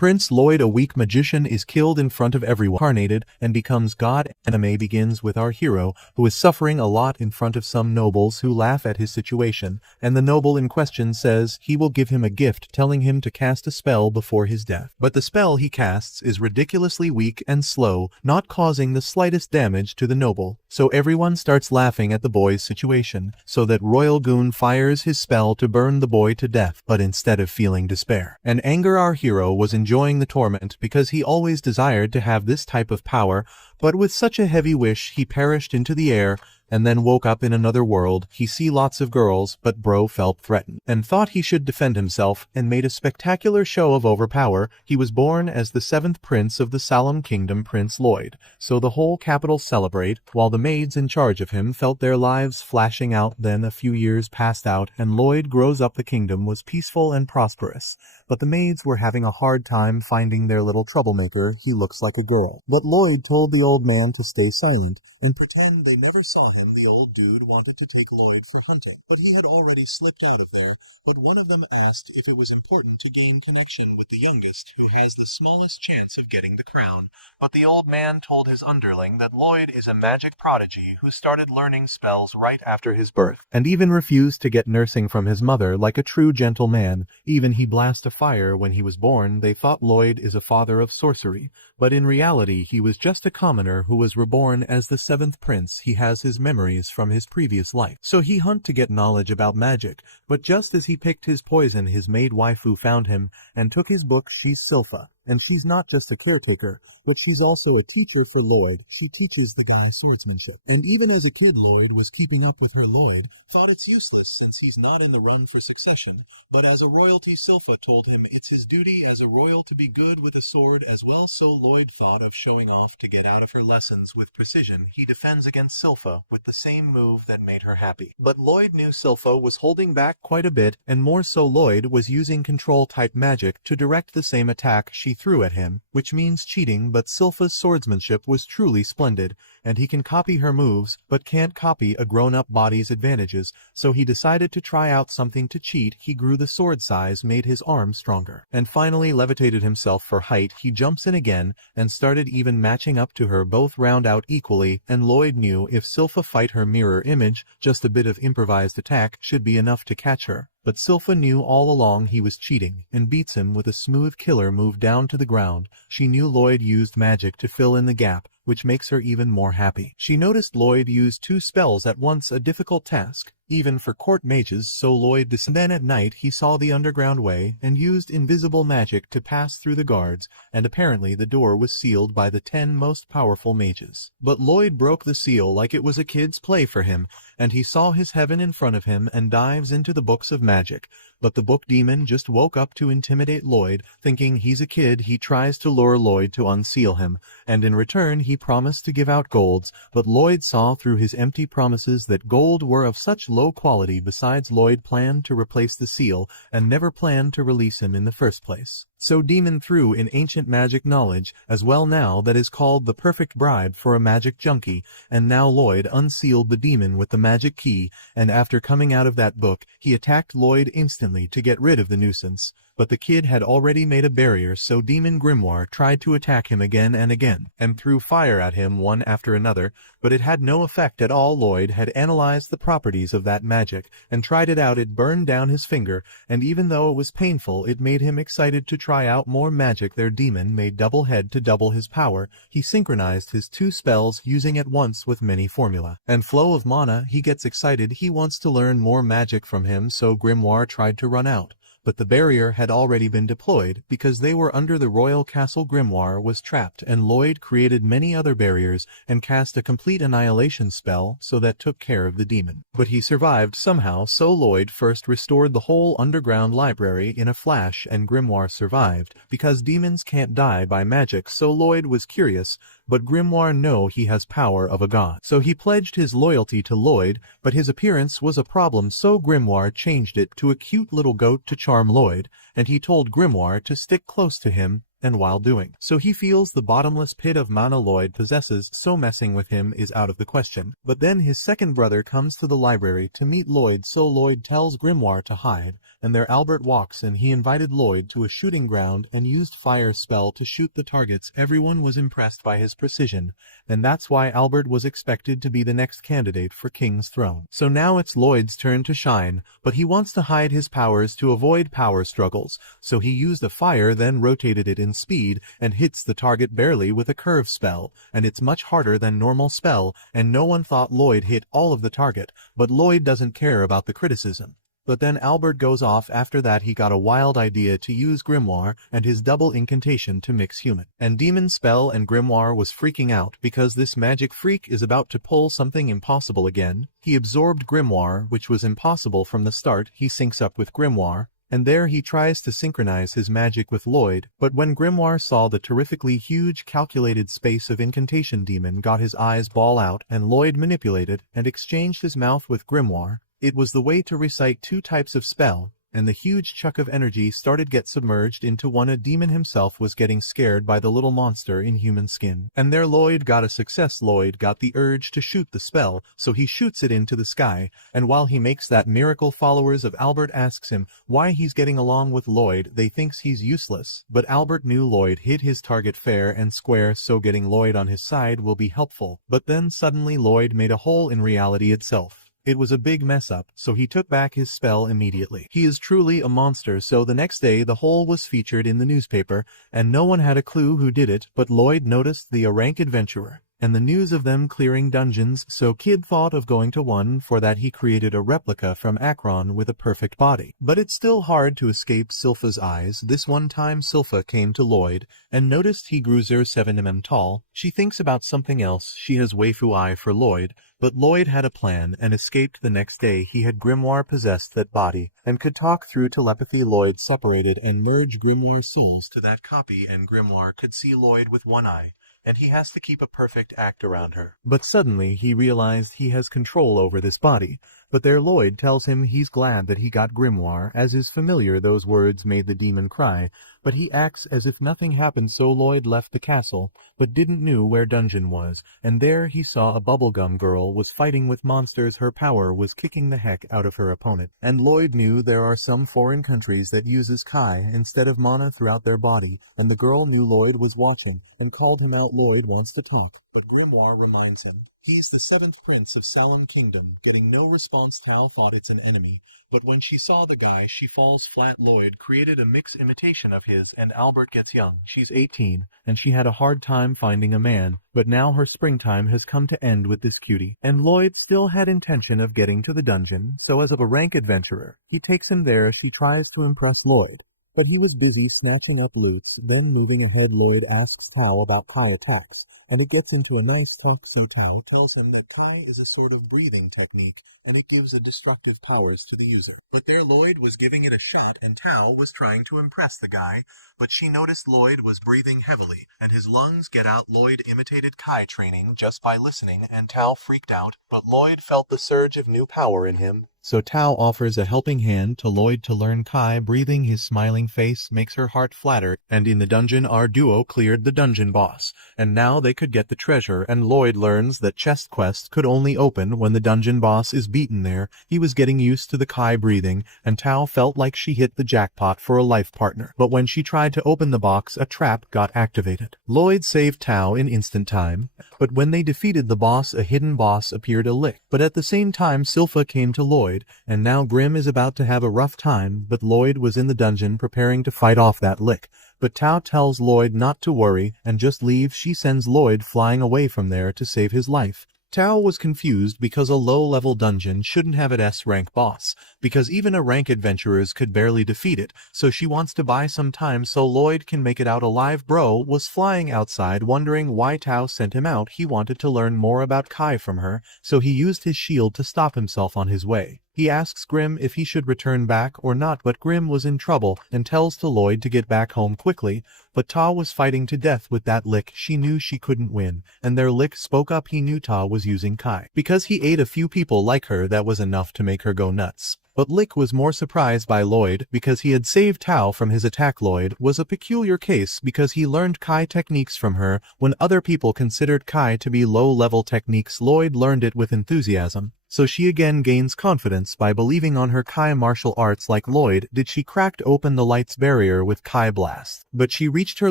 Prince Lloyd, a weak magician, is killed in front of everyone, reincarnated, and becomes God. Anime begins with our hero, who is suffering a lot in front of some nobles who laugh at his situation, and the noble in question says he will give him a gift telling him to cast a spell before his death. But the spell he casts is ridiculously weak and slow, not causing the slightest damage to the noble. So everyone starts laughing at the boy's situation, so that Royal Goon fires his spell to burn the boy to death, but instead of feeling despair and anger, our hero was enjoying the torment because he always desired to have this type of power, but with such a heavy wish he perished into the air and then woke up in another world. He see lots of girls, but bro felt threatened and thought he should defend himself and made a spectacular show of overpower. He was born as the 7th prince of the Salem Kingdom, Prince Lloyd, so the whole capital celebrate, while the maids in charge of him felt their lives flashing out. Then a few years passed out and Lloyd grows up. The kingdom was peaceful and prosperous, but the maids were having a hard time finding their little troublemaker. He looks like a girl. But Lloyd told the old man to stay silent and pretend they never saw him. The old dude wanted to take Lloyd for hunting, but he had already slipped out of there. But one of them asked if it was important to gain connection with the youngest, who has the smallest chance of getting the crown. But the old man told his underling that Lloyd is a magic prodigy who started learning spells right after his birth, and even refused to get nursing from his mother like a true gentleman. Even he blast a fire when he was born. They thought Lloyd is a father of sorcery, but in reality he was just a commoner who was reborn as the 7th prince. He has his memories from his previous life, so he hunt to get knowledge about magic. But just as he picked his poison, his maid waifu found him and took his book. She's Silpha, and she's not just a caretaker, but she's also a teacher for Lloyd. She teaches the guy swordsmanship. And even as a kid, Lloyd was keeping up with her. Lloyd thought it's useless since he's not in the run for succession, but as a royalty, Silpha told him it's his duty as a royal to be good with a sword as well. So Lloyd thought of showing off to get out of her lessons with precision. He defends against Silpha with the same move that made her happy. But Lloyd knew Silpha was holding back quite a bit, and more so Lloyd was using control-type magic to direct the same attack she threw at him, which means cheating. But Silpha's swordsmanship was truly splendid, and he can copy her moves, but can't copy a grown-up body's advantages, so he decided to try out something to cheat. He grew the sword size, made his arm stronger, and finally levitated himself for height. He jumps in again, and started even matching up to her. Both round out equally, and Lloyd knew if Silpha fight her mirror image, just a bit of improvised attack should be enough to catch her. But Silpha knew all along he was cheating, and beats him with a smooth killer move down to the ground. She knew Lloyd used magic to fill in the gap, which makes her even more happy. She noticed Lloyd used 2 spells at once, a difficult task, even for court mages, so Lloyd Then at night he saw the underground way, and used invisible magic to pass through the guards, and apparently the door was sealed by the 10 most powerful mages. But Lloyd broke the seal like it was a kid's play for him, and he saw his heaven in front of him and dives into the books of magic. But the book demon just woke up to intimidate Lloyd. Thinking he's a kid, he tries to lure Lloyd to unseal him, and in return he promised to give out golds. But Lloyd saw through his empty promises that gold were of such low quality. Besides, Lloyd planned to replace the seal and never planned to release him in the first place. So demon threw in ancient magic knowledge as well now that is called the perfect bribe for a magic junkie, and now Lloyd unsealed the demon with the magic key, and after coming out of that book he attacked Lloyd instantly to get rid of the nuisance. But the kid had already made a barrier, so Demon Grimoire tried to attack him again and again, and threw fire at him one after another, but it had no effect at all. Lloyd had analyzed the properties of that magic, and tried it out. It burned down his finger, and even though it was painful, it made him excited to try out more magic. Their demon made double head to double his power. He synchronized his 2 spells, using at once with many formula and flow of mana. He gets excited, he wants to learn more magic from him, so Grimoire tried to run out. But the barrier had already been deployed, because they were under the royal castle. Grimoire was trapped, and Lloyd created many other barriers and cast a complete annihilation spell, so that took care of the demon. But he survived somehow, so Lloyd first restored the whole underground library in a flash, and Grimoire survived, because demons can't die by magic. So Lloyd was curious, but Grimoire know he has power of a god. So he pledged his loyalty to Lloyd, but his appearance was a problem, so Grimoire changed it to a cute little goat to charm Lloyd, and he told Grimoire to stick close to him, and while doing so he feels the bottomless pit of mana Lloyd possesses, so messing with him is out of the question. But then his second brother comes to the library to meet Lloyd, so Lloyd tells Grimoire to hide, and there Albert walks and he invited Lloyd to a shooting ground and used fire spell to shoot the targets. Everyone was impressed by his precision, and that's why Albert was expected to be the next candidate for King's throne. So now it's Lloyd's turn to shine, but he wants to hide his powers to avoid power struggles, so he used a fire then rotated it in speed and hits the target barely with a curve spell, and it's much harder than normal spell, and no one thought Lloyd hit all of the target, but Lloyd doesn't care about the criticism. But then Albert goes off. After that he got a wild idea to use Grimoire and his double incantation to mix human and demon spell, and Grimoire was freaking out because this magic freak is about to pull something impossible again. He absorbed Grimoire, which was impossible from the start. He syncs up with Grimoire, and there he tries to synchronize his magic with Lloyd, but when Grimoire saw the terrifically huge calculated space of incantation, demon got his eyes ball out, and Lloyd manipulated and exchanged his mouth with Grimoire. It was the way to recite two types of spell, and the huge chunk of energy started get submerged into one. A demon himself was getting scared by the little monster in human skin. And there Lloyd got a success. Lloyd got the urge to shoot the spell, so he shoots it into the sky, and while he makes that miracle, followers of Albert asks him why he's getting along with Lloyd. They thinks he's useless, but Albert knew Lloyd hit his target fair and square, so getting Lloyd on his side will be helpful. But then suddenly Lloyd made a hole in reality itself. It was a big mess up, so he took back his spell immediately. He is truly a monster. So the next day the hole was featured in the newspaper, and no one had a clue who did it, but Lloyd noticed the rank adventurer and the news of them clearing dungeons, so Kid thought of going to one. For that he created a replica from Akron with a perfect body. But it's still hard to escape Silpha's eyes. This one time Silpha came to Lloyd and noticed he grew 7 tall. She thinks about something else. She has waifu eye for Lloyd, but Lloyd had a plan and escaped the next day. He had Grimoire possessed that body and could talk through telepathy. Lloyd separated and merged Grimoire's souls to that copy, and Grimoire could see Lloyd with one eye, and he has to keep a perfect act around her. But suddenly he realized he has control over this body. But there Lloyd tells him he's glad that he got Grimoire, as is familiar. Those words made the demon cry, but he acts as if nothing happened. So Lloyd left the castle, but didn't know where dungeon was, and there he saw a bubblegum girl was fighting with monsters. Her power was kicking the heck out of her opponent. And Lloyd knew there are some foreign countries that uses Kai instead of mana throughout their body, and the girl knew Lloyd was watching and called him out. Lloyd wants to talk, but Grimoire reminds him he's the 7th prince of Salem Kingdom. Getting no response, Tal thought it's an enemy, but when she saw the guy she falls flat. Lloyd created a mix imitation of his, and Albert gets young. She's 18, and she had a hard time finding a man, but now her springtime has come to end with this cutie. And Lloyd still had intention of getting to the dungeon, so as of a rank adventurer, he takes him there. She tries to impress Lloyd, but he was busy snatching up loots. Then moving ahead, Lloyd asks Tao about Kai attacks, and it gets into a nice talk. So Tao tells him that Kai is a sort of breathing technique, and it gives a destructive powers to the user. But there Lloyd was giving it a shot, and Tao was trying to impress the guy, but she noticed Lloyd was breathing heavily, and his lungs get out. Lloyd imitated Kai training just by listening, and Tao freaked out, but Lloyd felt the surge of new power in him. So Tao offers a helping hand to Lloyd to learn Kai breathing. His smiling face makes her heart flatter, and in the dungeon our duo cleared the dungeon boss, and now they could get the treasure. And Lloyd learns that chest quests could only open when the dungeon boss is beaten there. He was getting used to the Kai breathing, and Tao felt like she hit the jackpot for a life partner. But when she tried to open the box, a trap got activated. Lloyd saved Tao in instant time, but when they defeated the boss, a hidden boss appeared, a lick. But at the same time Silpha came to Lloyd, and now Grim is about to have a rough time, but Lloyd was in the dungeon preparing to fight off that lick. But Tao tells Lloyd not to worry and just leave. She sends Lloyd flying away from there to save his life. Tao was confused because a low-level dungeon shouldn't have an S-rank boss, because even a rank adventurers could barely defeat it, so she wants to buy some time so Lloyd can make it out alive. Bro was flying outside wondering why Tao sent him out. He wanted to learn more about Kai from her, so he used his shield to stop himself on his way. He asks Grim if he should return back or not, but Grim was in trouble and tells to Lloyd to get back home quickly. But Ta was fighting to death with that lick. She knew she couldn't win, and their lick spoke up. He knew Ta was using Kai. Because he ate a few people like her, that was enough to make her go nuts. But Lick was more surprised by Lloyd because he had saved Tao from his attack. Lloyd was a peculiar case because he learned Kai techniques from her when other people considered Kai to be low-level techniques. Lloyd learned it with enthusiasm, So she again gains confidence by believing on her Kai martial arts. Like Lloyd did, she cracked open the light's barrier with Kai Blast. But she reached her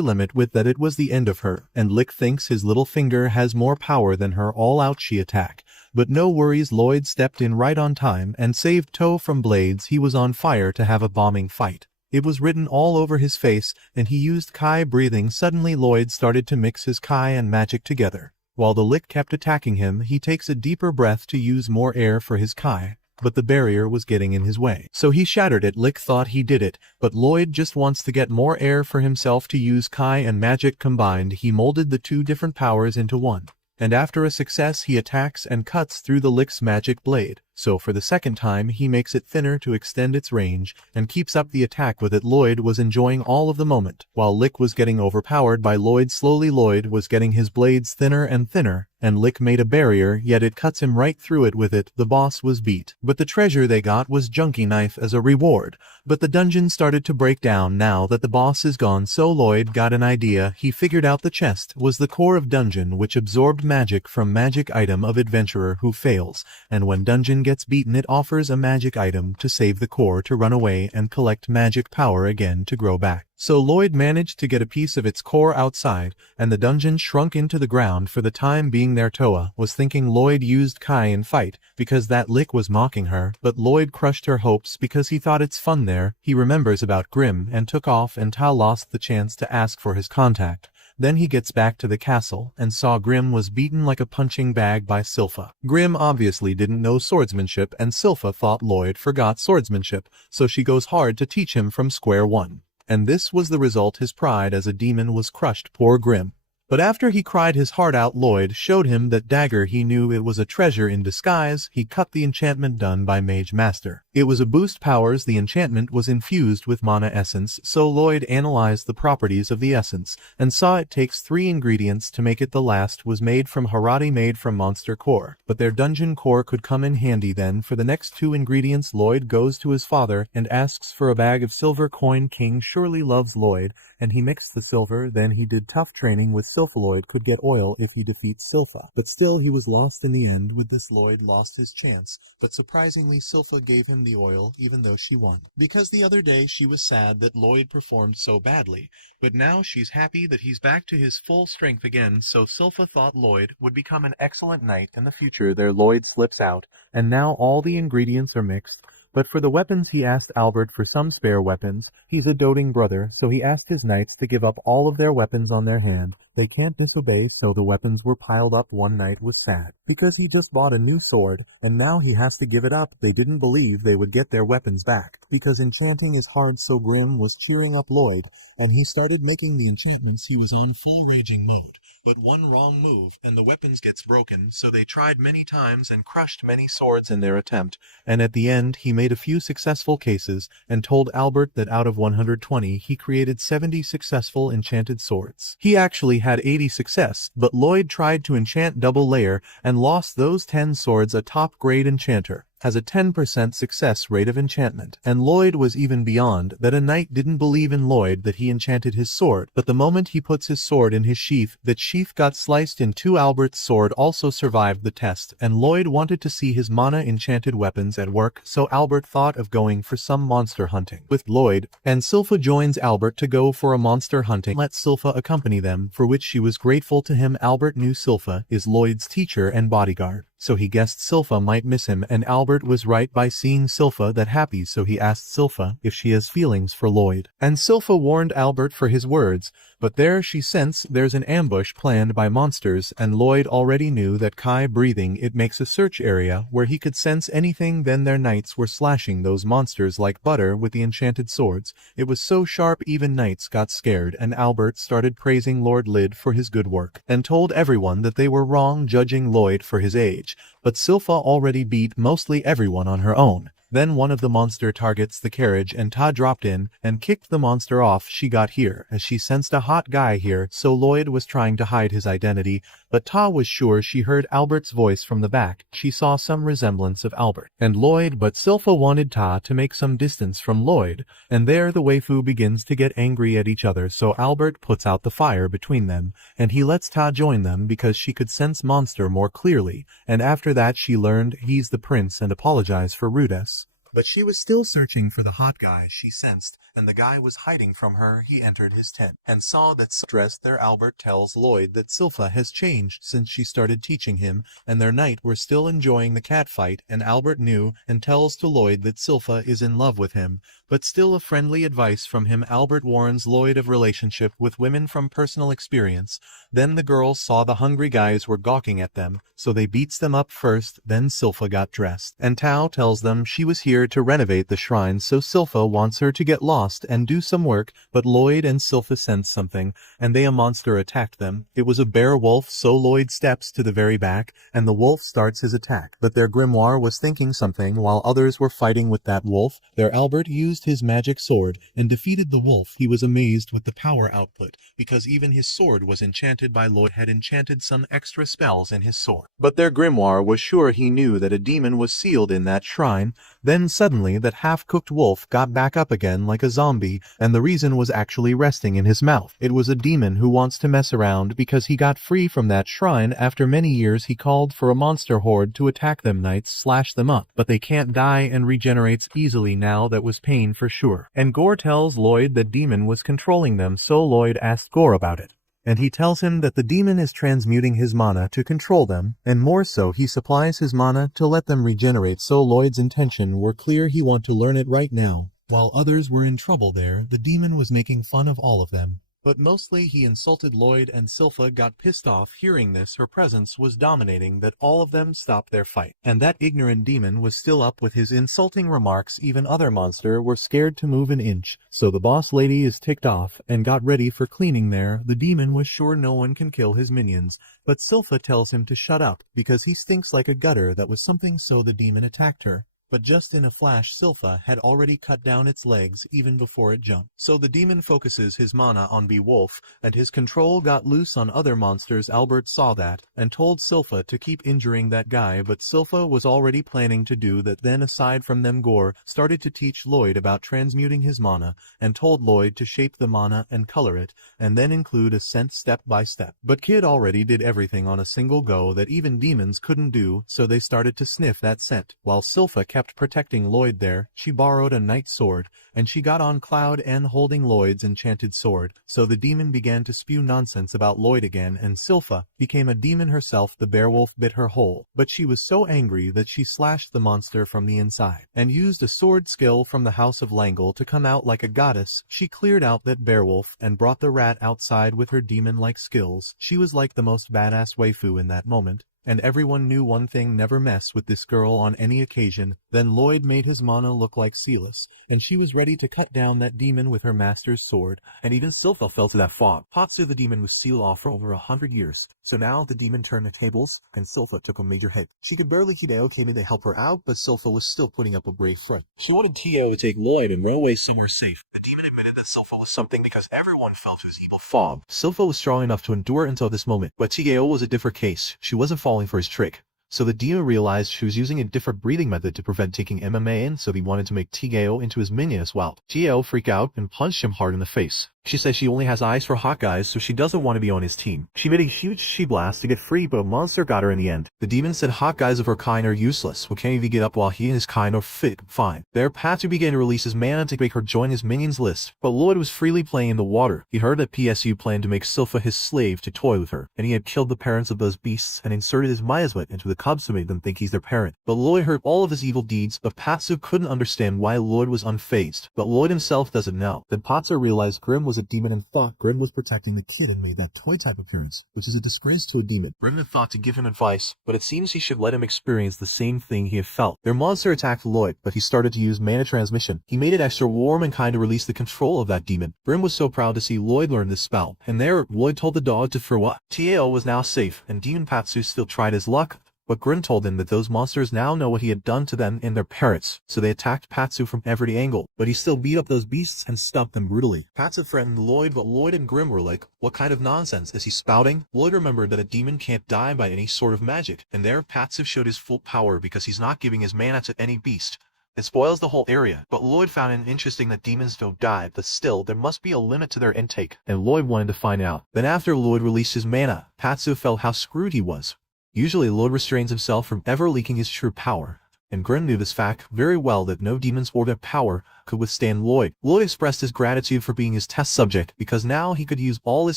limit with that. It was the end of her, and Lick thinks his little finger has more power than her. All out she attack. But no worries, Lloyd stepped in right on time and saved Toe from blades. He was on fire to have a bombing fight. It was written all over his face, and he used Kai breathing. Suddenly Lloyd started to mix his Kai and magic together. While the Lick kept attacking him, he takes a deeper breath to use more air for his Kai. But the barrier was getting in his way. So he shattered it. Lick thought he did it, but Lloyd just wants to get more air for himself to use Kai and magic combined. He molded the two different powers into one. And after a success, he attacks and cuts through the Lick's magic blade. So for the second time he makes it thinner to extend its range, and keeps up the attack with it. Lloyd was enjoying all of the moment, while Lick was getting overpowered by Lloyd. Slowly Lloyd was getting his blades thinner and thinner, and Lick made a barrier, yet it cuts him right through it. With it, the boss was beat. But the treasure they got was Junkie Knife as a reward. But the dungeon started to break down now that the boss is gone, so Lloyd got an idea. He figured out the chest was the core of dungeon, which absorbed magic from magic item of adventurer who fails, and when dungeon gets beaten, it offers a magic item to save the core to run away and collect magic power again to grow back. So Lloyd managed to get a piece of its core outside, and the dungeon shrunk into the ground for the time being. There Toa was thinking Lloyd used Kai in fight because that Lick was mocking her, but Lloyd crushed her hopes because he thought it's fun there. He remembers about Grim and took off, and Tao lost the chance to ask for his contact. Then he gets back to the castle and saw Grim was beaten like a punching bag by Silpha. Grim obviously didn't know swordsmanship, and Silpha thought Lloyd forgot swordsmanship, so she goes hard to teach him from square one. And this was the result. His pride as a demon was crushed. Poor Grim. But after he cried his heart out, Lloyd showed him that dagger. He knew it was a treasure in disguise. He cut the enchantment done by Mage Master. It was a boost powers. The enchantment was infused with mana essence, so Lloyd analyzed the properties of the essence and saw it takes 3 ingredients to make it. The last was made from Harati, made from monster core, but their dungeon core could come in handy then. For the next 2 ingredients, Lloyd goes to his father and asks for a bag of silver coin. King surely loves Lloyd, and he mixed the silver. Then he did tough training with Silpha. Lloyd could get oil if he defeats Silpha, but still he was lost in the end. With this, Lloyd lost his chance, but surprisingly Silpha gave him the oil even though she won. Because the other day she was sad that Lloyd performed so badly, but now she's happy that he's back to his full strength again. So Silpha thought Lloyd would become an excellent knight in the future. There Lloyd slips out, and now all the ingredients are mixed. But for the weapons he asked Albert for some spare weapons. He's a doting brother, so he asked his knights to give up all of their weapons on their hand. They can't disobey, so the weapons were piled up. One knight was sad, because he just bought a new sword, and now he has to give it up. They didn't believe they would get their weapons back, because enchanting is hard. So Grim was cheering up Lloyd, and he started making the enchantments. He was on full raging mode. But one wrong move, and the weapons gets broken, so they tried many times and crushed many swords in their attempt, and at the end he made a few successful cases, and told Albert that out of 120 he created 70 successful enchanted swords. He actually had 80 success, but Lloyd tried to enchant double layer and lost those 10 swords. A top grade enchanter has a 10% success rate of enchantment, and Lloyd was even beyond that. A knight didn't believe in Lloyd that he enchanted his sword, but the moment he puts his sword in his sheath, that sheath got sliced in 2. Albert's sword also survived the test, and Lloyd wanted to see his mana enchanted weapons at work, so Albert thought of going for some monster hunting with Lloyd, and Silpha joins Albert to go for a monster hunting. Let Silpha accompany them, for which she was grateful to him. Albert knew Silpha is Lloyd's teacher and bodyguard, so he guessed Silpha might miss him, and Albert was right by seeing Silpha that happy, so he asked Silpha if she has feelings for Lloyd. And Silpha warned Albert for his words, but there she sensed there's an ambush planned by monsters, and Lloyd already knew that Kai breathing it makes a search area where he could sense anything. Then their knights were slashing those monsters like butter with the enchanted swords. It was so sharp even knights got scared, and Albert started praising Lord Lyd for his good work, and told everyone that they were wrong judging Lloyd for his age. But Silpha already beat mostly everyone on her own, Then one of the monster targets the carriage and Ta dropped in and kicked the monster off. She got here as she sensed a hot guy here, so Lloyd was trying to hide his identity, but Ta was sure she heard Albert's voice from the back. She saw some resemblance of Albert and Lloyd, but Silpha wanted Ta to make some distance from Lloyd, and there the waifu begins to get angry at each other, so Albert puts out the fire between them, and he lets Ta join them because she could sense monster more clearly, and after that she learned he's the prince and apologized for rudess. But she was still searching for the hot guy she sensed, and the guy was hiding from her. He entered his tent and saw that dressed there. Albert tells Lloyd that Silpha has changed since she started teaching him, and their night were still enjoying the cat fight, and Albert knew and tells to Lloyd that Silpha is in love with him, but still a friendly advice from him. Albert warns Lloyd of relationship with women from personal experience. Then the girls saw the hungry guys were gawking at them, so they beats them up first. Then Silpha got dressed, and Tao tells them she was here to renovate the shrine, so Silpha wants her to get lost and do some work, but Lloyd and Silpha sense something, and a monster attacked them. It was a bear wolf, so Lloyd steps to the very back, and the wolf starts his attack, but their grimoire was thinking something while others were fighting with that wolf. There Albert used his magic sword and defeated the wolf. He was amazed with the power output, because even his sword was enchanted by Lloyd had enchanted some extra spells in his sword. But their grimoire was sure he knew that a demon was sealed in that shrine. Then suddenly that half-cooked wolf got back up again like a zombie, and the reason was actually resting in his mouth. It was a demon who wants to mess around because he got free from that shrine after many years. He called for a monster horde to attack them. Knights slash them up, but they can't die and regenerates easily now. That was pain for sure. And Gore tells Lloyd that demon was controlling them, so Lloyd asked Gore about it, and he tells him that the demon is transmuting his mana to control them, and more so he supplies his mana to let them regenerate, so Lloyd's intention were clear. He want to learn it right now. While others were in trouble there, the demon was making fun of all of them. But mostly he insulted Lloyd, and Silpha got pissed off hearing this. Her presence was dominating that all of them stopped their fight. And that ignorant demon was still up with his insulting remarks. Even other monster were scared to move an inch. So the boss lady is ticked off and got ready for cleaning there. The demon was sure no one can kill his minions, but Silpha tells him to shut up because he stinks like a gutter. That was something, so the demon attacked her. But just in a flash Silpha had already cut down its legs even before it jumped. So the demon focuses his mana on Beowulf, and his control got loose on other monsters. Albert saw that, and told Silpha to keep injuring that guy, but Silpha was already planning to do that. Then aside from them, Gore started to teach Lloyd about transmuting his mana, and told Lloyd to shape the mana and color it, and then include a scent step by step. But Kid already did everything on a single go that even demons couldn't do, so they started to sniff that scent, while Silpha kept protecting Lloyd there. She borrowed a knight's sword, and she got on Cloud N holding Lloyd's enchanted sword, so the demon began to spew nonsense about Lloyd again, and Silpha became a demon herself. The beowulf bit her whole, but she was so angry that she slashed the monster from the inside, and used a sword skill from the House of Langle to come out like a goddess. She cleared out that beowulf and brought the rat outside with her demon-like skills. She was like the most badass waifu in that moment. And everyone knew one thing: never mess with this girl on any occasion. Then Lloyd made his mana look like Celis, and she was ready to cut down that demon with her master's sword, and even Silpha fell to that fog. Patsu the demon was sealed off for over 100 years, so now the demon turned the tables, and Silpha took a major hit. She could barely keep Hideo came in to help her out, but Silpha was still putting up a brave fight. She wanted Tio to take Lloyd and run away somewhere safe. The demon admitted that Silpha was something because everyone fell to his evil fog. Silpha was strong enough to endure until this moment, but Tio was a different case. She wasn't falling for his trick. So the demon realized she was using a different breathing method to prevent taking MMA in, so he wanted to make Tio into his minion as well. Tio freaked out and punched him hard in the face. She says she only has eyes for hot guys, so she doesn't want to be on his team. She made a huge she-blast to get free, but a monster got her in the end. The demon said hot guys of her kind are useless. We can't even get up while he and his kind are fit fine. There, Patsu began to release his mana to make her join his minions list, but Lloyd was freely playing in the water. He heard that PSU planned to make Silpha his slave to toy with her, and he had killed the parents of those beasts and inserted his miasma into the cubs to make them think he's their parent. But Lloyd heard all of his evil deeds, but Patsu couldn't understand why Lloyd was unfazed. But Lloyd himself doesn't know. Then Patsu realized Grim was a demon and thought Grim was protecting the kid and made that toy-type appearance, which is a disgrace to a demon. Grim had thought to give him advice, but it seems he should let him experience the same thing he had felt. Their monster attacked Lloyd, but he started to use mana transmission. He made it extra warm and kind of released the control of that demon. Grim was so proud to see Lloyd learn this spell, and there Lloyd told the dog to throw up. Tio was now safe, and Demon Patsu still tried his luck, but Grim told him that those monsters now know what he had done to them and their parents, so they attacked Patsu from every angle. But he still beat up those beasts and stumped them brutally. Patsu threatened Lloyd, but Lloyd and Grim were like, "What kind of nonsense is he spouting?" Lloyd remembered that a demon can't die by any sort of magic, and there Patsu showed his full power because he's not giving his mana to any beast. It spoils the whole area, but Lloyd found it interesting that demons don't die, but still, there must be a limit to their intake, and Lloyd wanted to find out. Then after Lloyd released his mana, Patsu felt how screwed he was. Usually Lloyd restrains himself from ever leaking his true power, and Grim knew this fact very well that no demons or their power could withstand Lloyd. Lloyd expressed his gratitude for being his test subject because now he could use all his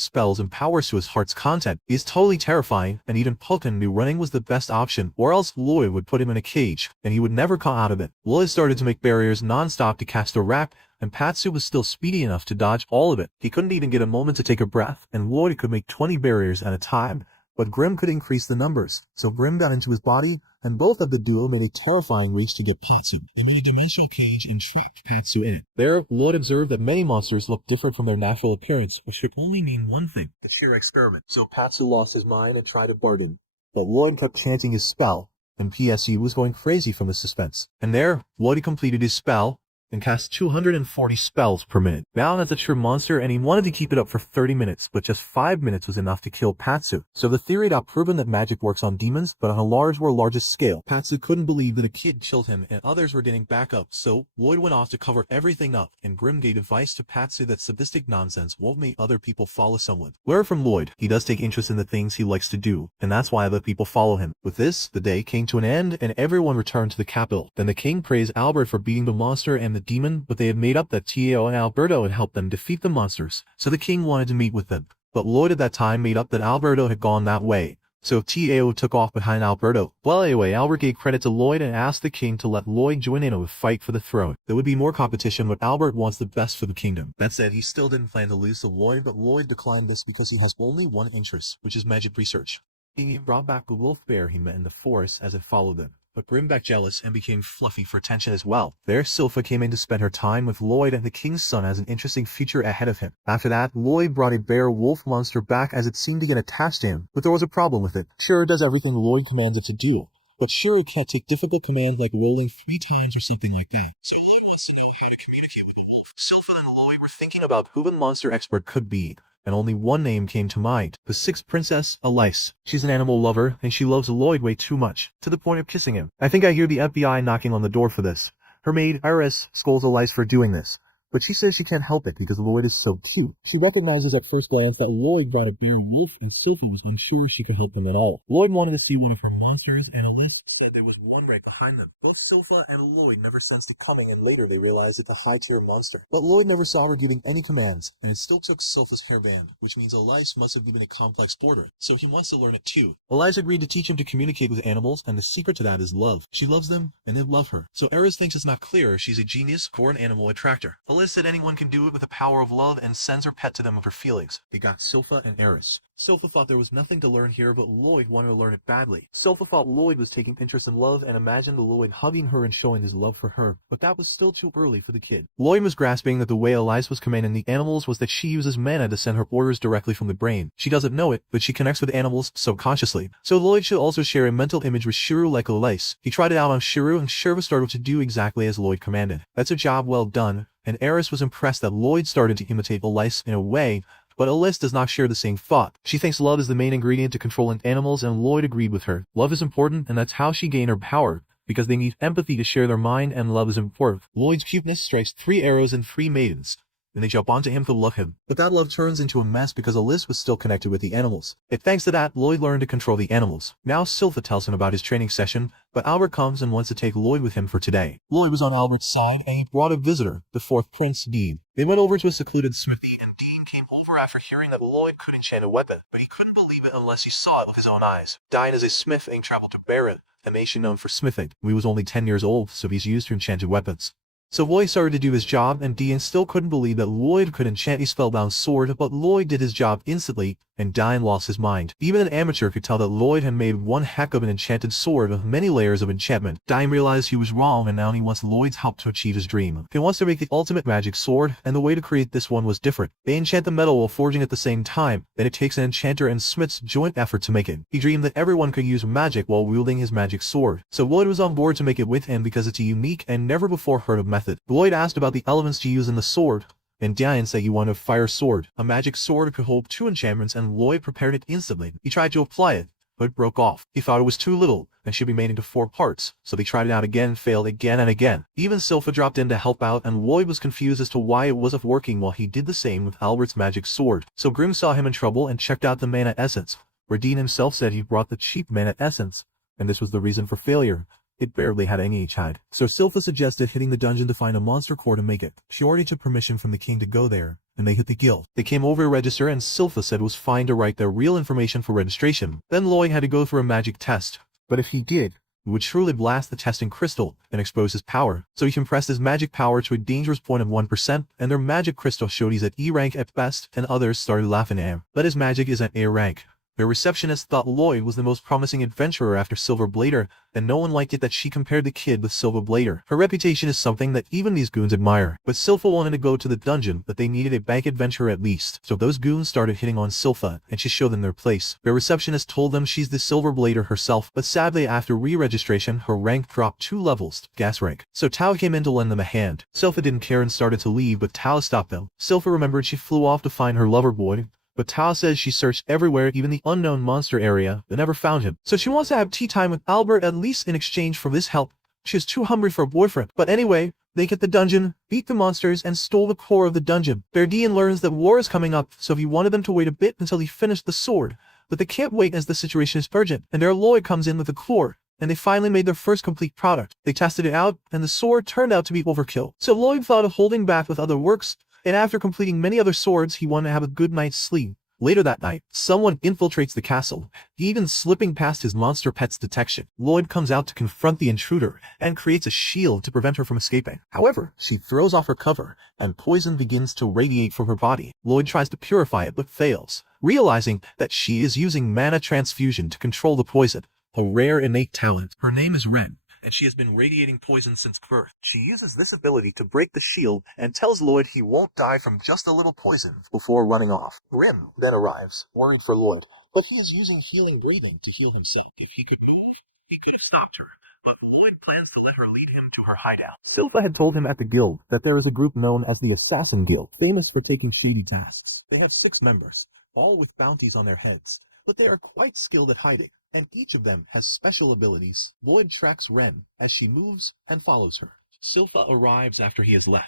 spells and powers to his heart's content. He is totally terrifying, and even Pulkin knew running was the best option, or else Lloyd would put him in a cage, and he would never come out of it. Lloyd started to make barriers non-stop to cast a wrap, and Patsu was still speedy enough to dodge all of it. He couldn't even get a moment to take a breath, and Lloyd could make 20 barriers at a time. But Grim could increase the numbers, so Grim got into his body, and both of the duo made a terrifying reach to get Patsu. They made a dimensional cage and trapped Patsu in it. There, Lloyd observed that many monsters looked different from their natural appearance, which could only mean one thing: the sheer experiment. So Patsu lost his mind and tried to bargain. But Lloyd kept chanting his spell, and PSE was going crazy from the suspense. And there, Lloyd completed his spell, and cast 240 spells per minute. Now that's a true monster, and he wanted to keep it up for 30 minutes, but just 5 minutes was enough to kill Patsu. So the theory had proven that magic works on demons, but on a largest scale. Patsu couldn't believe that a kid killed him, and others were getting back up, so Lloyd went off to cover everything up, and Grim gave advice to Patsu that sadistic nonsense won't make other people follow someone. Learn from Lloyd. He does take interest in the things he likes to do, and that's why other people follow him. With this, the day came to an end, and everyone returned to the capital. Then the king praised Albert for beating the monster and the demon, but they had made up that Tao and Alberto had helped them defeat the monsters, so the king wanted to meet with them. But Lloyd at that time made up that Alberto had gone that way, so Tao took off behind Alberto. Well, anyway, Albert gave credit to Lloyd and asked the king to let Lloyd join in a fight for the throne. There would be more competition, but Albert wants the best for the kingdom. That said, he still didn't plan to lose to Lloyd, but Lloyd declined this because he has only one interest, which is magic research. He brought back the wolf bear he met in the forest as it followed them. But Grim got jealous and became fluffy for attention as well. There, Sylpha came in to spend her time with Lloyd, and the king's son has an interesting future ahead of him. After that, Lloyd brought a bear-wolf monster back as it seemed to get attached to him, but there was a problem with it. Sure, it does everything Lloyd commands it to do, but sure, it can't take difficult commands like rolling 3 times or something like that. So Lloyd wants to know how to communicate with the wolf. Sylpha and Lloyd were thinking about who the monster expert could be, and only one name came to mind: the 6th princess, Elise. She's an animal lover, and she loves Lloyd way too much, to the point of kissing him. I think I hear the FBI knocking on the door for this. Her maid, Iris, scolds Elise for doing this, but she says she can't help it because Lloyd is so cute. She recognizes at first glance that Lloyd brought a bear wolf, and Sylpha was unsure she could help them at all. Lloyd wanted to see one of her monsters, and Elise said there was one right behind them. Both Sylpha and Lloyd never sensed it coming, and later they realized it's a high-tier monster. But Lloyd never saw her giving any commands, and it still took Sylpha's hairband, which means Elise must have given a complex order, so he wants to learn it too. Elise agreed to teach him to communicate with animals, and the secret to that is love. She loves them, and they love her. So Eris thinks it's not clear if she's a genius or an animal attractor. Elise said anyone can do it with the power of love and sends her pet to them with her feelings. They got Sylpha and Eris. Sylpha thought there was nothing to learn here, but Lloyd wanted to learn it badly. Sylpha thought Lloyd was taking interest in love and imagined Lloyd hugging her and showing his love for her, but that was still too early for the kid. Lloyd was grasping that the way Elise was commanding the animals was that she uses mana to send her orders directly from the brain. She doesn't know it, but she connects with animals subconsciously. So Lloyd should also share a mental image with Shiro like Elise. He tried it out on Shiro, and Shiro started to do exactly as Lloyd commanded. That's a job well done, and Eris was impressed that Lloyd started to imitate Elise in a way, but Elise does not share the same thought. She thinks love is the main ingredient to controlling animals, and Lloyd agreed with her. Love is important, and that's how she gained her power, because they need empathy to share their mind, and love is important. Lloyd's cuteness strikes 3 arrows and 3 maidens, and they jump onto him to love him. But that love turns into a mess because Elise was still connected with the animals. Thanks to that, Lloyd learned to control the animals. Now Sylpha tells him about his training session, but Albert comes and wants to take Lloyd with him for today. Lloyd was on Albert's side, and he brought a visitor, the 4th Prince, Dean. They went over to a secluded smithy, and Dean came over after hearing that Lloyd could enchant a weapon, but he couldn't believe it unless he saw it with his own eyes. Dean is a smith and traveled to Baron, a nation known for smithing. He was only 10 years old, so he's used to enchanted weapons. So Lloyd started to do his job, and Dean still couldn't believe that Lloyd could enchant a spellbound sword, but Lloyd did his job instantly, and Diane lost his mind. Even an amateur could tell that Lloyd had made one heck of an enchanted sword with many layers of enchantment. Diane realized he was wrong, and now he wants Lloyd's help to achieve his dream. He wants to make the ultimate magic sword, and the way to create this one was different. They enchant the metal while forging at the same time, then it takes an enchanter and smith's joint effort to make it. He dreamed that everyone could use magic while wielding his magic sword. So Lloyd was on board to make it with him because it's a unique and never before heard of method. Lloyd asked about the elements to use in the sword, and Diane said he wanted a fire sword. A magic sword could hold 2 enchantments, and Lloyd prepared it instantly. He tried to apply it, but it broke off. He thought it was too little and should be made into 4 parts, so they tried it out again and failed again and again. Even Silpha dropped in to help out, and Lloyd was confused as to why it wasn't working while he did the same with Albert's magic sword. So Grim saw him in trouble and checked out the mana essence, where Dean himself said he brought the cheap mana essence, and this was the reason for failure. It barely had any HUD. So Silpha suggested hitting the dungeon to find a monster core to make it. She already took permission from the king to go there, and they hit the guild. They came over to register, and Silpha said it was fine to write their real information for registration. Then Lloyd had to go through a magic test. But if he did, it would truly blast the testing crystal and expose his power. So he compressed his magic power to a dangerous point of 1%, and their magic crystal showed he's at E rank at best, and others started laughing at him. But his magic is at A rank. Their receptionist thought Lloyd was the most promising adventurer after Silver Blader, and no one liked it that she compared the kid with Silver Blader. Her reputation is something that even these goons admire. But Silpha wanted to go to the dungeon, but they needed a bank adventurer at least. So those goons started hitting on Silpha, and she showed them their place. Their receptionist told them she's the Silver Blader herself, but sadly after re-registration, her rank dropped 2 levels, gas rank. So Tao came in to lend them a hand. Silpha didn't care and started to leave, but Tao stopped them. Silpha remembered she flew off to find her lover boy, but Tao says she searched everywhere, even the unknown monster area, but never found him. So she wants to have tea time with Albert at least in exchange for this help. She is too hungry for a boyfriend. But anyway, they get the dungeon, beat the monsters, and stole the core of the dungeon. Verdian learns that war is coming up, so he wanted them to wait a bit until he finished the sword. But they can't wait as the situation is urgent, and their Lloyd comes in with the core, and they finally made their first complete product. They tested it out, and the sword turned out to be overkill. So Lloyd thought of holding back with other works, and after completing many other swords, he wanted to have a good night's sleep. Later that night, someone infiltrates the castle, even slipping past his monster pet's detection. Lloyd comes out to confront the intruder and creates a shield to prevent her from escaping. However, she throws off her cover, and poison begins to radiate from her body. Lloyd tries to purify it but fails, realizing that she is using mana transfusion to control the poison, a rare innate talent. Her name is Ren, and she has been radiating poison since birth. She uses this ability to break the shield and tells Lloyd he won't die from just a little poison before running off. Grim then arrives, worried for Lloyd, but he is using healing breathing to heal himself. If he could move, he could have stopped her, but Lloyd plans to let her lead him to her hideout. Silpha had told him at the guild that there is a group known as the Assassin Guild, famous for taking shady tasks. They have 6 members, all with bounties on their heads, but they are quite skilled at hiding, and each of them has special abilities. Lloyd tracks Ren as she moves and follows her. Silpha arrives after he has left.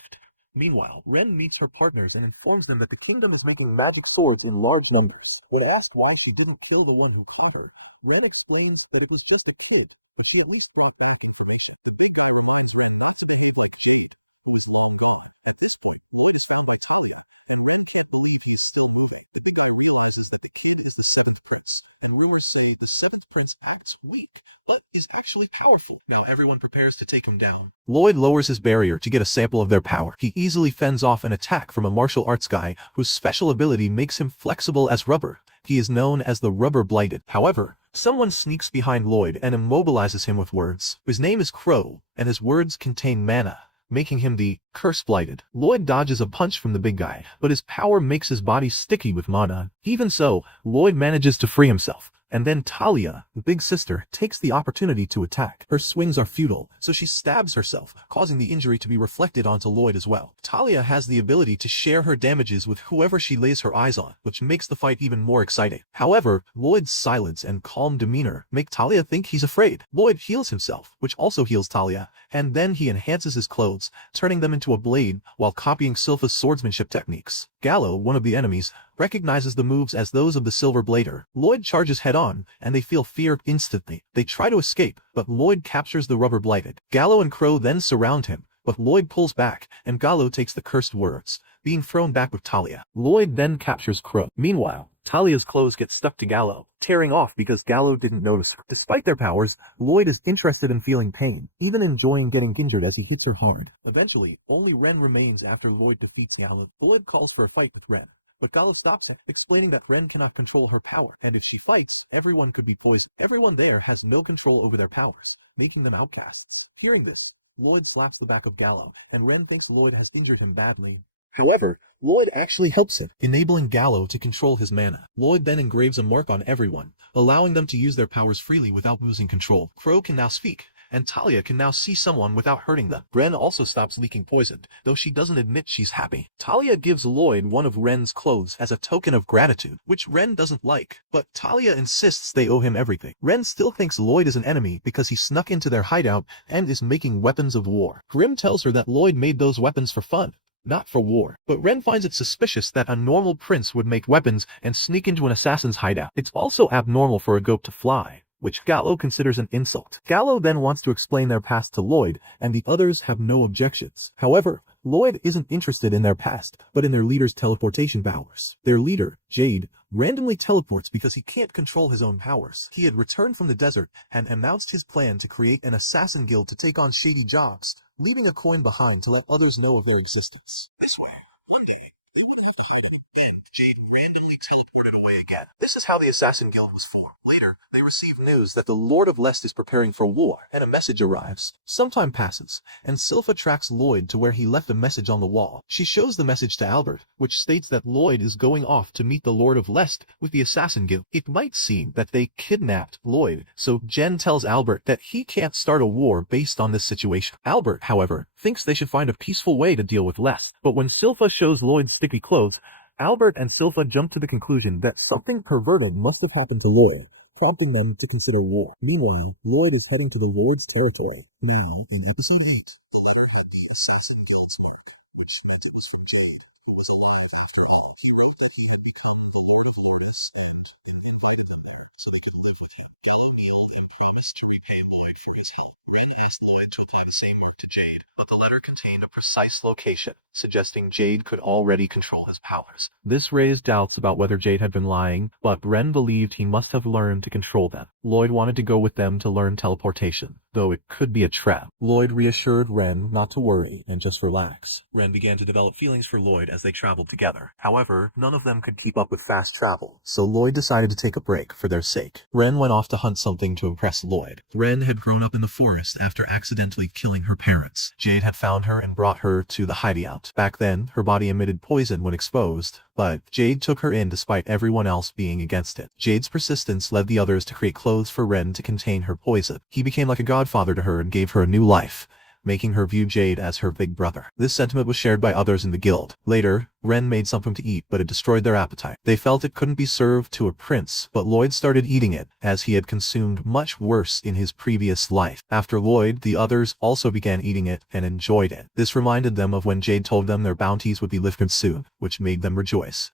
Meanwhile, Ren meets her partners and informs them that the kingdom is making magic swords in large numbers. When asked why she didn't kill the one who killed her, Ren explains that it was just a kid, but she at least didn't think. Is the 7th prince, and rumors say the 7th prince acts weak, but is actually powerful. Now everyone prepares to take him down. Lloyd lowers his barrier to get a sample of their power. He easily fends off an attack from a martial arts guy whose special ability makes him flexible as rubber. He is known as the Rubber Blighted. However, someone sneaks behind Lloyd and immobilizes him with words. His name is Crow, and his words contain mana, making him the Curse Blighted. Lloyd dodges a punch from the big guy, but his power makes his body sticky with mana. Even so, Lloyd manages to free himself, and then Talia, the big sister, takes the opportunity to attack. Her swings are futile, so she stabs herself, causing the injury to be reflected onto Lloyd as well. Talia has the ability to share her damages with whoever she lays her eyes on, which makes the fight even more exciting. However, Lloyd's silence and calm demeanor make Talia think he's afraid. Lloyd heals himself, which also heals Talia, and then he enhances his clothes, turning them into a blade while copying Silpha's swordsmanship techniques. Gallo, one of the enemies, recognizes the moves as those of the Silver Blader. Lloyd charges head-on, and they feel fear instantly. They try to escape, but Lloyd captures the Rubber Blighted. Gallo and Crow then surround him, but Lloyd pulls back, and Gallo takes the cursed words. being thrown back with Talia. Lloyd then captures Crow. Meanwhile, Talia's clothes get stuck to Gallo, tearing off because Gallo didn't notice her. Despite their powers, Lloyd is interested in feeling pain, even enjoying getting injured as he hits her hard. Eventually, only Ren remains after Lloyd defeats Gallo. Lloyd calls for a fight with Ren, but Gallo stops him, explaining that Ren cannot control her power, and if she fights, everyone could be poisoned. Everyone there has no control over their powers, making them outcasts. Hearing this, Lloyd slaps the back of Gallo, and Ren thinks Lloyd has injured him badly. However, Lloyd actually helps him, enabling Gallo to control his mana. Lloyd then engraves a mark on everyone, allowing them to use their powers freely without losing control. Crow can now speak, and Talia can now see someone without hurting them. Ren also stops leaking poison, though she doesn't admit she's happy. Talia gives Lloyd one of Ren's clothes as a token of gratitude, which Ren doesn't like, but Talia insists they owe him everything. Ren still thinks Lloyd is an enemy because he snuck into their hideout and is making weapons of war. Grim tells her that Lloyd made those weapons for fun, not for war. But Ren finds it suspicious that a normal prince would make weapons and sneak into an assassin's hideout. It's also abnormal for a goat to fly, which Gallo considers an insult. Gallo then wants to explain their past to Lloyd, and the others have no objections. However, Lloyd isn't interested in their past, but in their leader's teleportation powers. Their leader, Jade, randomly teleports because he can't control his own powers. He had returned from the desert and announced his plan to create an assassin guild to take on shady jobs, leaving a coin behind to let others know of their existence. I swear, one day, Jade randomly teleported away again. This is how the Assassin Guild was formed. Later, they receive news that the Lord of Lest is preparing for war, and a message arrives. Some time passes, and Sylpha tracks Lloyd to where he left a message on the wall. She shows the message to Albert, which states that Lloyd is going off to meet the Lord of Lest with the Assassin Guild. It might seem that they kidnapped Lloyd, so Jen tells Albert that he can't start a war based on this situation. Albert, however, thinks they should find a peaceful way to deal with Lest, but when Sylpha shows Lloyd sticky clothes, Albert and Sylpha jump to the conclusion that something perverted must have happened to Lloyd, prompting them to consider war. Meanwhile, Lloyd is heading to the Lord's territory. Now, in episode 8, Lloyd to apply the same work to Jade, but the letter contained a precise location, suggesting Jade could already control his powers. This raised doubts about whether Jade had been lying, but Ren believed he must have learned to control them. Lloyd wanted to go with them to learn teleportation, though it could be a trap. Lloyd reassured Ren not to worry and just relax. Ren began to develop feelings for Lloyd as they traveled together. However, none of them could keep up with fast travel, so Lloyd decided to take a break for their sake. Ren went off to hunt something to impress Lloyd. Ren had grown up in the forest after accidentally killing her parents. Jade had found her and brought her to the hideout. Back then, her body emitted poison when exposed, but Jade took her in despite everyone else being against it. Jade's persistence led the others to create clothes for Ren to contain her poison. He became like a godfather to her and gave her a new life, making her view Jade as her big brother. This sentiment was shared by others in the guild. Later, Ren made something to eat, but it destroyed their appetite. They felt it couldn't be served to a prince, but Lloyd started eating it, as he had consumed much worse in his previous life. After Lloyd, the others also began eating it and enjoyed it. This reminded them of when Jade told them their bounties would be lifted soon, which made them rejoice.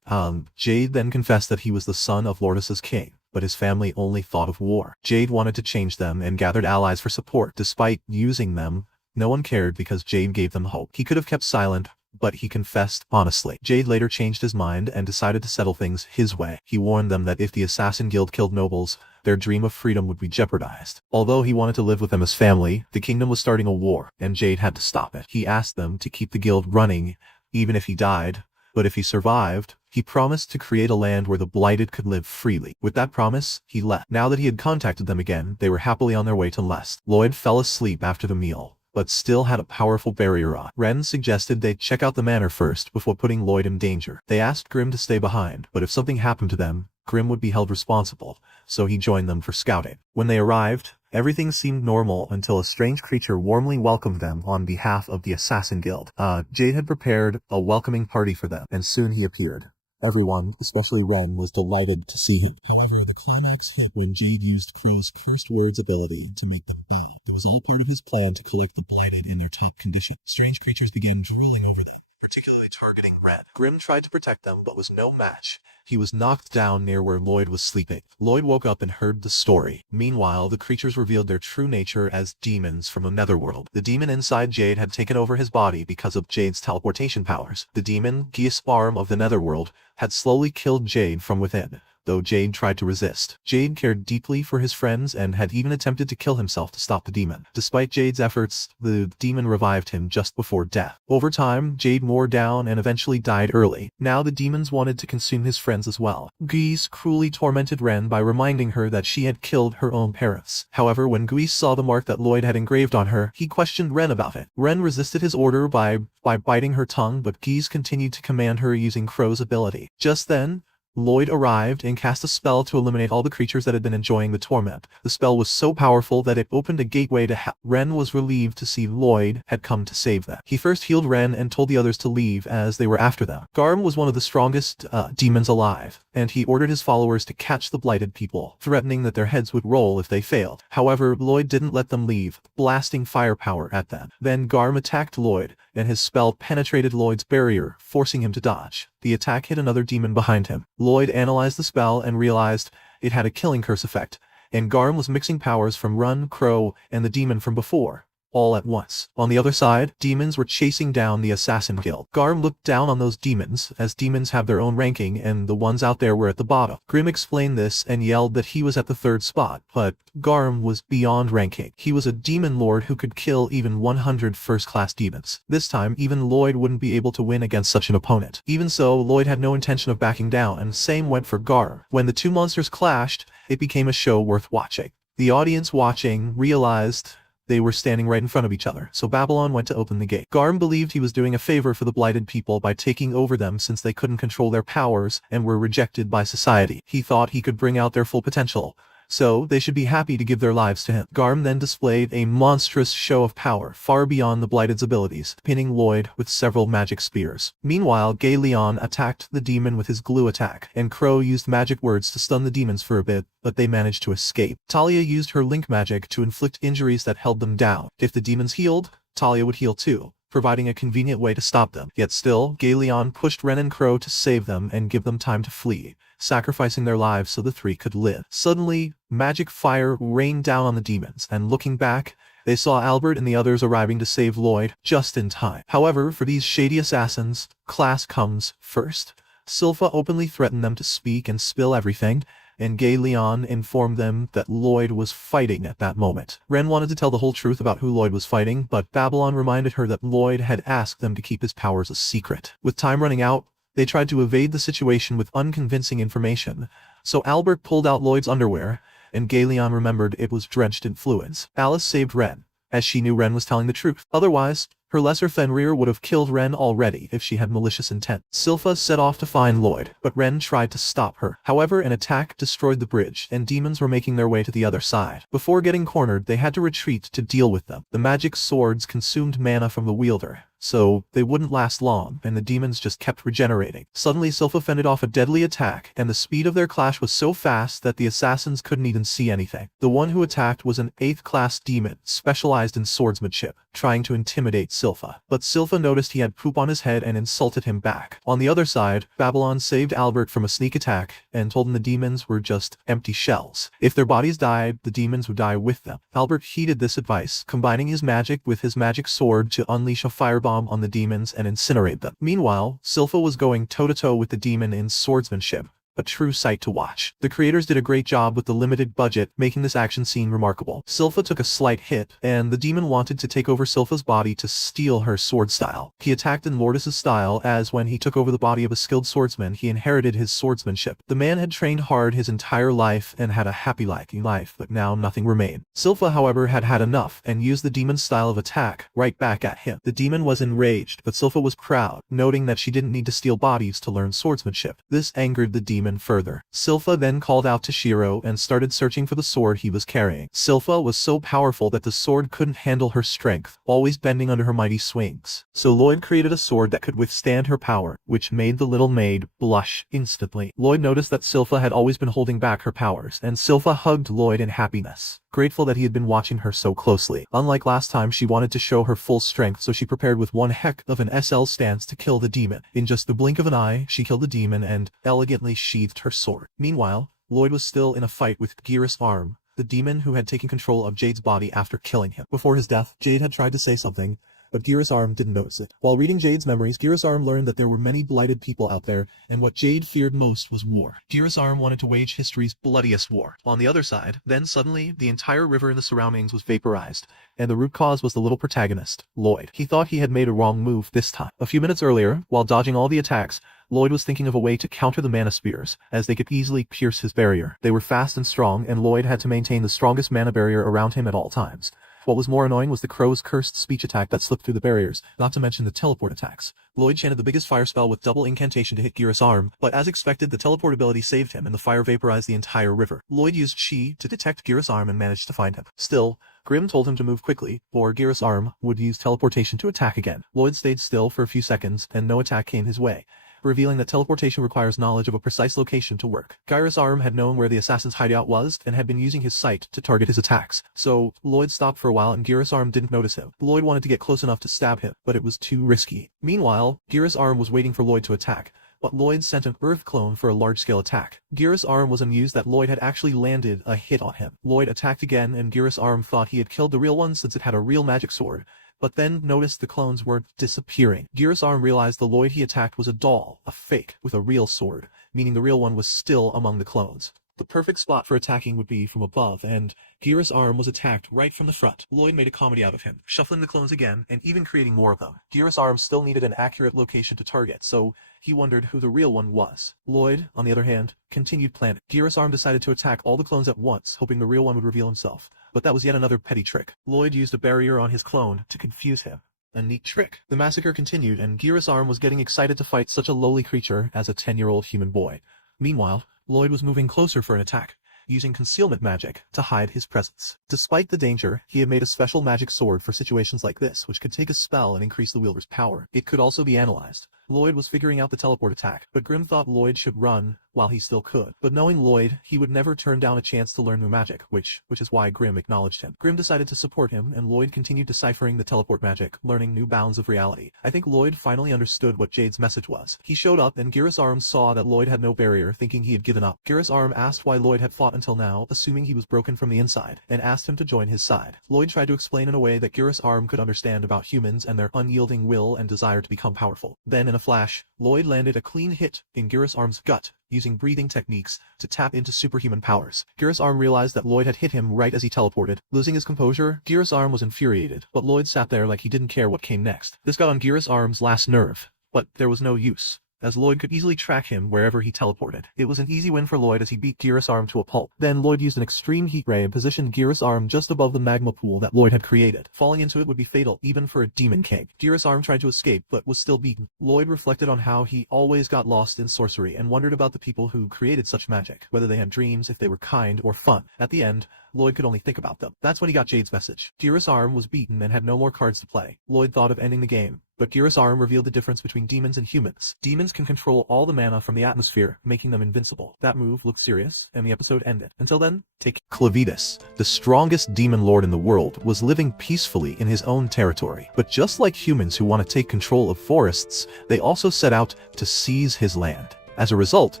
Jade then confessed that he was the son of Lordis's king, but his family only thought of war. Jade wanted to change them and gathered allies for support. Despite using them, no one cared because Jade gave them hope. He could have kept silent, but he confessed honestly. Jade later changed his mind and decided to settle things his way. He warned them that if the Assassin Guild killed nobles, their dream of freedom would be jeopardized. Although he wanted to live with them as family, the kingdom was starting a war, and Jade had to stop it. He asked them to keep the guild running, even if he died, but if he survived, he promised to create a land where the blighted could live freely. With that promise, he left. Now that he had contacted them again, they were happily on their way to Lest. Lloyd fell asleep after the meal, but still had a powerful barrier on. Ren suggested they check out the manor first before putting Lloyd in danger. They asked Grim to stay behind, but if something happened to them, Grim would be held responsible, so he joined them for scouting. When they arrived, everything seemed normal until a strange creature warmly welcomed them on behalf of the Assassin Guild. Jade had prepared a welcoming party for them, and soon he appeared. Everyone, especially Ren, was delighted to see him. However, the climax hit when Jade used Crow's cursed words ability to make them bow. It was all part of his plan to collect the blighted in their top condition. Strange creatures began drooling over them, particularly targeting Ren. Ren. Grim tried to protect them but was no match. He was knocked down near where Lloyd was sleeping. Lloyd woke up and heard the story. Meanwhile, the creatures revealed their true nature as demons from a netherworld. The demon inside Jade had taken over his body because of Jade's teleportation powers. The demon, Geosparm of the netherworld, had slowly killed Jade from within, though Jade tried to resist. Jade cared deeply for his friends and had even attempted to kill himself to stop the demon. Despite Jade's efforts, the demon revived him just before death. Over time, Jade wore down and eventually died early. Now the demons wanted to consume his friends as well. Guise cruelly tormented Ren by reminding her that she had killed her own parents. However, when Guise saw the mark that Lloyd had engraved on her, he questioned Ren about it. Ren resisted his order by biting her tongue, but Guise continued to command her using Crow's ability. Just then, Lloyd arrived and cast a spell to eliminate all the creatures that had been enjoying the torment. The spell was so powerful that it opened a gateway to hell. Ren was relieved to see Lloyd had come to save them. He first healed Ren and told the others to leave as they were after them. Garm was one of the strongest demons alive, and he ordered his followers to catch the blighted people, threatening that their heads would roll if they failed. However, Lloyd didn't let them leave, blasting firepower at them. Then Garm attacked Lloyd, and his spell penetrated Lloyd's barrier, forcing him to dodge. The attack hit another demon behind him. Lloyd analyzed the spell and realized it had a killing curse effect, and Garm was mixing powers from Run, Crow, and the demon from before, all at once. On the other side, demons were chasing down the Assassin Guild. Garm looked down on those demons, as demons have their own ranking and the ones out there were at the bottom. Grim explained this and yelled that he was at the 3rd spot, but Garm was beyond ranking. He was a demon lord who could kill even 100 first-class demons. This time, even Lloyd wouldn't be able to win against such an opponent. Even so, Lloyd had no intention of backing down, and the same went for Garm. When the two monsters clashed, it became a show worth watching. The audience watching realized they were standing right in front of each other, so Babylon went to open the gate. Garm believed he was doing a favor for the blighted people by taking over them since they couldn't control their powers and were rejected by society. He thought he could bring out their full potential, so they should be happy to give their lives to him. Garm then displayed a monstrous show of power far beyond the Blighted's abilities, pinning Lloyd with several magic spears. Meanwhile, Gay Leon attacked the demon with his glue attack, and Crow used magic words to stun the demons for a bit, but they managed to escape. Talia used her link magic to inflict injuries that held them down. If the demons healed, Talia would heal too, providing a convenient way to stop them. Yet still, Gay Leon pushed Ren and Crow to save them and give them time to flee, sacrificing their lives so the three could live. Suddenly, magic fire rained down on the demons, and looking back, they saw Albert and the others arriving to save Lloyd just in time. However, for these shady assassins, class comes first. Silpha openly threatened them to speak and spill everything, and Gay Leon informed them that Lloyd was fighting at that moment. Ren wanted to tell the whole truth about who Lloyd was fighting, but Babylon reminded her that Lloyd had asked them to keep his powers a secret. With time running out, they tried to evade the situation with unconvincing information, so Albert pulled out Lloyd's underwear, and Gay Leon remembered it was drenched in fluids. Alice saved Ren, as she knew Ren was telling the truth. Otherwise, her lesser Fenrir would have killed Ren already if she had malicious intent. Silpha set off to find Lloyd, but Ren tried to stop her. However, an attack destroyed the bridge, and demons were making their way to the other side. Before getting cornered, they had to retreat to deal with them. The magic swords consumed mana from the wielder, so they wouldn't last long, and the demons just kept regenerating. Suddenly, Silpha fended off a deadly attack, and the speed of their clash was so fast that the assassins couldn't even see anything. The one who attacked was an 8th-class demon, specialized in swordsmanship, trying to intimidate Silpha. But Silpha noticed he had poop on his head and insulted him back. On the other side, Babylon saved Albert from a sneak attack, and told him the demons were just empty shells. If their bodies died, the demons would die with them. Albert heeded this advice, combining his magic with his magic sword to unleash a firebomb on the demons and incinerate them. Meanwhile, Silpha was going toe-to-toe with the demon in swordsmanship, a true sight to watch. The creators did a great job with the limited budget, making this action scene remarkable. Silpha took a slight hit, and the demon wanted to take over Silpha's body to steal her sword style. He attacked in Lourdes's style, as when he took over the body of a skilled swordsman, he inherited his swordsmanship. The man had trained hard his entire life and had a happy life, but now nothing remained. Silpha, however, had had enough, and used the demon's style of attack right back at him. The demon was enraged, but Silpha was proud, noting that she didn't need to steal bodies to learn swordsmanship. This angered the demon further. Silpha then called out to Shiro and started searching for the sword he was carrying. Silpha was so powerful that the sword couldn't handle her strength, always bending under her mighty swings. So Lloyd created a sword that could withstand her power, which made the little maid blush instantly. Lloyd noticed that Silpha had always been holding back her powers, and Silpha hugged Lloyd in happiness. grateful that he had been watching her so closely. Unlike last time, she wanted to show her full strength, so she prepared with one heck of an SL stance to kill the demon. In just the blink of an eye, she killed the demon and elegantly sheathed her sword. Meanwhile, Lloyd was still in a fight with Geras Arm, the demon who had taken control of Jade's body after killing him. Before his death, Jade had tried to say something, but Geras Arm didn't notice it. While reading Jade's memories, Geras Arm learned that there were many blighted people out there, and what Jade feared most was war. Geras Arm wanted to wage history's bloodiest war. On the other side, then suddenly, the entire river in the surroundings was vaporized, and the root cause was the little protagonist, Lloyd. He thought he had made a wrong move this time. A few minutes earlier, while dodging all the attacks, Lloyd was thinking of a way to counter the mana spears, as they could easily pierce his barrier. They were fast and strong, and Lloyd had to maintain the strongest mana barrier around him at all times. What was more annoying was the crow's cursed speech attack that slipped through the barriers, not to mention the teleport attacks. Lloyd chanted the biggest fire spell with double incantation to hit Geras Arm, but as expected, the teleport ability saved him and the fire vaporized the entire river. Lloyd used Chi to detect Geras Arm and managed to find him. Still, Grimm told him to move quickly, or Geras Arm would use teleportation to attack again. Lloyd stayed still for a few seconds, and no attack came his way, revealing that teleportation requires knowledge of a precise location to work. Geras Arm had known where the assassin's hideout was and had been using his sight to target his attacks, so Lloyd stopped for a while and Geras Arm didn't notice him. Lloyd wanted to get close enough to stab him, but it was too risky. Meanwhile, Geras Arm was waiting for Lloyd to attack, but Lloyd sent an Earth clone for a large-scale attack. Geras Arm was amused that Lloyd had actually landed a hit on him. Lloyd attacked again, and Geras Arm thought he had killed the real one since it had a real magic sword, but then noticed the clones were disappearing. Geras Arm realized the Lloyd he attacked was a doll, a fake, with a real sword, meaning the real one was still among the clones. The perfect spot for attacking would be from above, and Geras Arm was attacked right from the front. Lloyd made a comedy out of him, shuffling the clones again, and even creating more of them. Geras Arm still needed an accurate location to target, so he wondered who the real one was. Lloyd, on the other hand, continued planning. Geras Arm decided to attack all the clones at once, hoping the real one would reveal himself. But that was yet another petty trick. Lloyd used a barrier on his clone to confuse him. A neat trick. The massacre continued, and Geras Arm was getting excited to fight such a lowly creature as a 10-year-old human boy. Meanwhile, Lloyd was moving closer for an attack, using concealment magic to hide his presence. Despite the danger, he had made a special magic sword for situations like this, which could take a spell and increase the wielder's power. It could also be analyzed. Lloyd was figuring out the teleport attack, but Grimm thought Lloyd should run while he still could. But knowing Lloyd, he would never turn down a chance to learn new magic, which is why Grimm acknowledged him. Grimm decided to support him, and Lloyd continued deciphering the teleport magic, learning new bounds of reality. I think Lloyd finally understood what Jade's message was. He showed up, and Geras Arm saw that Lloyd had no barrier, thinking he had given up. Geras Arm asked why Lloyd had fought until now, assuming he was broken from the inside, and asked him to join his side. Lloyd tried to explain in a way that Geras Arm could understand about humans and their unyielding will and desire to become powerful. Then, in a flash, Lloyd landed a clean hit in Geras Arm's gut, using breathing techniques to tap into superhuman powers. Geras Arm realized that Lloyd had hit him right as he teleported. Losing his composure, Geras Arm was infuriated, but Lloyd sat there like he didn't care what came next. This got on Geras Arm's last nerve, but there was no use, as Lloyd could easily track him wherever he teleported. It was an easy win for Lloyd as he beat Geras Arm to a pulp. Then Lloyd used an extreme heat ray and positioned Geras Arm just above the magma pool that Lloyd had created. Falling into it would be fatal, even for a demon king. Geras Arm tried to escape, but was still beaten. Lloyd reflected on how he always got lost in sorcery and wondered about the people who created such magic, whether they had dreams, if they were kind or fun. At the end, Lloyd could only think about them. That's when he got Jade's message. Geras Arm was beaten and had no more cards to play. Lloyd thought of ending the game, but Geras Arm revealed the difference between demons and humans. Demons can control all the mana from the atmosphere, making them invincible. That move looked serious, and the episode ended. Until then, take Clavitas, the strongest demon lord in the world, was living peacefully in his own territory. But just like humans who want to take control of forests, they also set out to seize his land. As a result,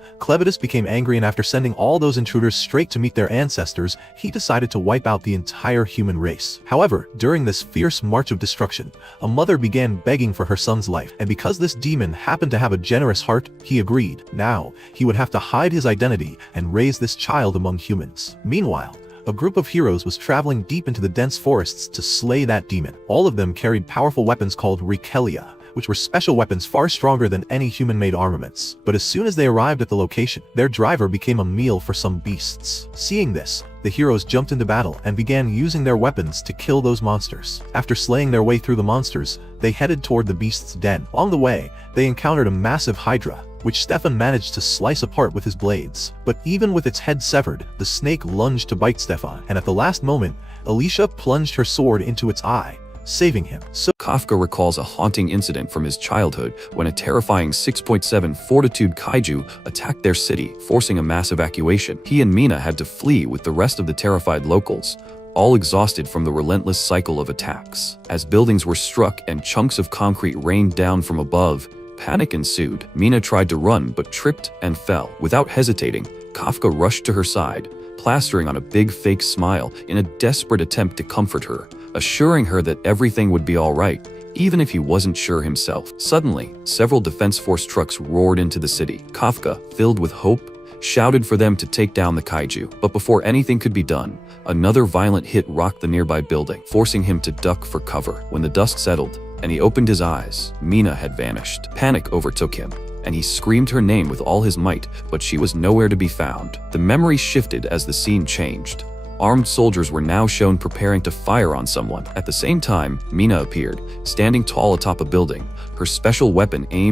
Clavitas became angry, and after sending all those intruders straight to meet their ancestors, he decided to wipe out the entire human race. However, during this fierce march of destruction, a mother began begging for her son's life, and because this demon happened to have a generous heart, he agreed. Now, he would have to hide his identity and raise this child among humans. Meanwhile, a group of heroes was traveling deep into the dense forests to slay that demon. All of them carried powerful weapons called Rikelia, which were special weapons far stronger than any human-made armaments. But as soon as they arrived at the location, their driver became a meal for some beasts. Seeing this, the heroes jumped into battle and began using their weapons to kill those monsters. After slaying their way through the monsters, they headed toward the beast's den. Along the way, they encountered a massive hydra, which Stefan managed to slice apart with his blades. But even with its head severed, the snake lunged to bite Stefan, and at the last moment, Alicia plunged her sword into its eye, saving him. Kafka recalls a haunting incident from his childhood when a terrifying 6.7 fortitude kaiju attacked their city, forcing a mass evacuation. He and Mina had to flee with the rest of the terrified locals. all exhausted from the relentless cycle of attacks. As buildings were struck and chunks of concrete rained down from above, panic ensued. Mina tried to run but tripped and fell. Without hesitating, Kafka rushed to her side, plastering on a big fake smile in a desperate attempt to comfort her, assuring her that everything would be all right, even if he wasn't sure himself. Suddenly, several Defense Force trucks roared into the city. Kafka, filled with hope, shouted for them to take down the kaiju. But before anything could be done, another violent hit rocked the nearby building, forcing him to duck for cover. When the dust settled and he opened his eyes, Mina had vanished. Panic overtook him, and he screamed her name with all his might, but she was nowhere to be found. The memory shifted as the scene changed. Armed soldiers were now shown preparing to fire on someone. At the same time, Mina appeared, standing tall atop a building, her special weapon aimed